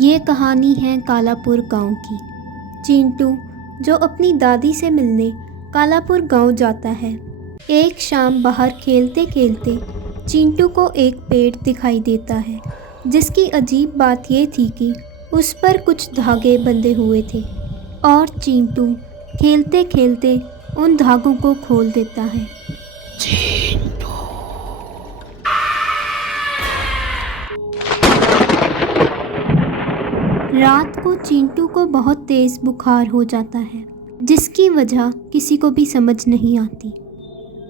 ये कहानी है कालापुर गांव की। चिंटू जो अपनी दादी से मिलने कालापुर गांव जाता है। एक शाम बाहर खेलते खेलते चिंटू को एक पेड़ दिखाई देता है, जिसकी अजीब बात ये थी कि उस पर कुछ धागे बंधे हुए थे और चिंटू खेलते खेलते उन धागों को खोल देता है। रात को चिंटू को बहुत तेज़ बुखार हो जाता है, जिसकी वजह किसी को भी समझ नहीं आती।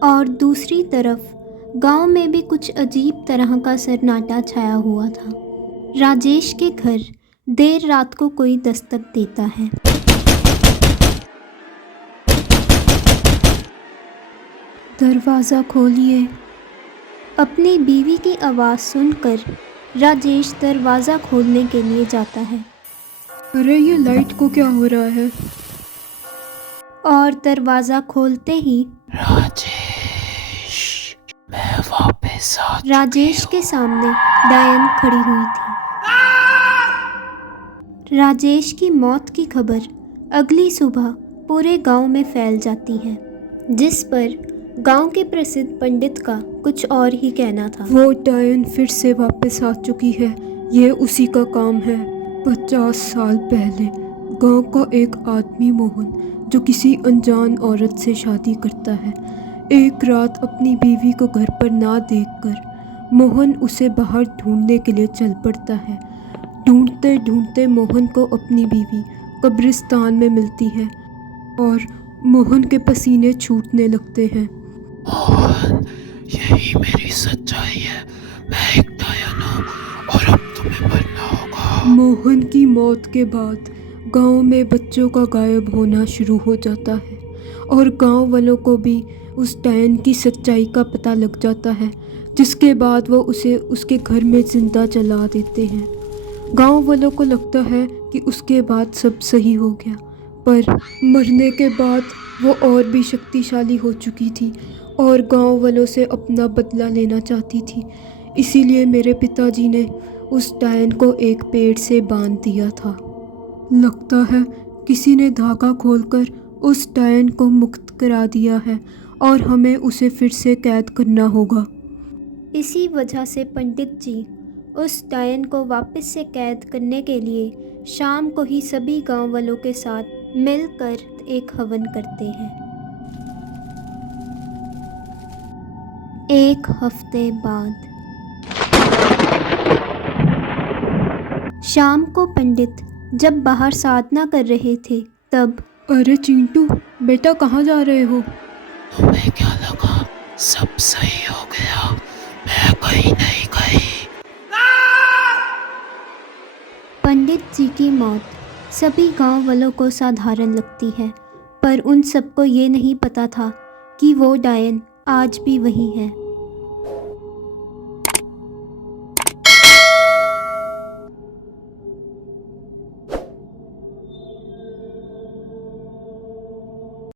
और दूसरी तरफ गांव में भी कुछ अजीब तरह का सन्नाटा छाया हुआ था। राजेश के घर देर रात को कोई दस्तक देता है। दरवाज़ा खोलिए। अपनी बीवी की आवाज़ सुनकर राजेश दरवाज़ा खोलने के लिए जाता है। अरे ये लाइट को क्या हो रहा है? और दरवाज़ा खोलते ही राजेश, मैं वापस आ चुकी राजेश के सामने डायन खड़ी हुई थी। राजेश की मौत की खबर अगली सुबह पूरे गांव में फैल जाती है, जिस पर गांव के प्रसिद्ध पंडित का कुछ और ही कहना था। वो डायन फिर से वापस आ चुकी है। ये उसी का काम है। 50 साल पहले गांव का एक आदमी मोहन, जो किसी अनजान औरत से शादी करता है, एक रात अपनी बीवी को घर पर ना देखकर मोहन उसे बाहर ढूंढने के लिए चल पड़ता है। ढूंढते ढूंढते मोहन को अपनी बीवी कब्रिस्तान में मिलती है और मोहन के पसीने छूटने लगते हैं। मोहन, यही मेरी सच्चाई है। मैं एक डायन हूँ और अब तुम्हें मरना होगा। मोहन की मौत के बाद गांव में बच्चों का गायब होना शुरू हो जाता है और गांव वालों को भी उस डायन की सच्चाई का पता लग जाता है, जिसके बाद वो उसे उसके घर में जिंदा जला देते हैं। गांव वालों को लगता है कि उसके बाद सब सही हो गया, पर मरने के बाद वो और भी शक्तिशाली हो चुकी थी और गांव वालों से अपना बदला लेना चाहती थी। इसीलिए मेरे पिताजी ने उस डायन को एक पेड़ से बांध दिया था। लगता है किसी ने धागा खोलकर उस डायन को मुक्त करा दिया है और हमें उसे फिर से कैद करना होगा। इसी वजह से पंडित जी उस डायन को वापस से कैद करने के लिए शाम को ही सभी गांव वालों के साथ मिलकर एक हवन करते हैं। एक हफ्ते बाद शाम को पंडित जब बाहर साधना कर रहे थे, तब अरे चिंटू, बेटा कहाँ जा रहे हो? तुम्हें क्या लगा सब सही हो गया? मैं कहीं नहीं गई। पंडित जी की मौत सभी गांव वालों को साधारण लगती है, पर उन सबको ये नहीं पता था कि वो डायन आज भी वही है।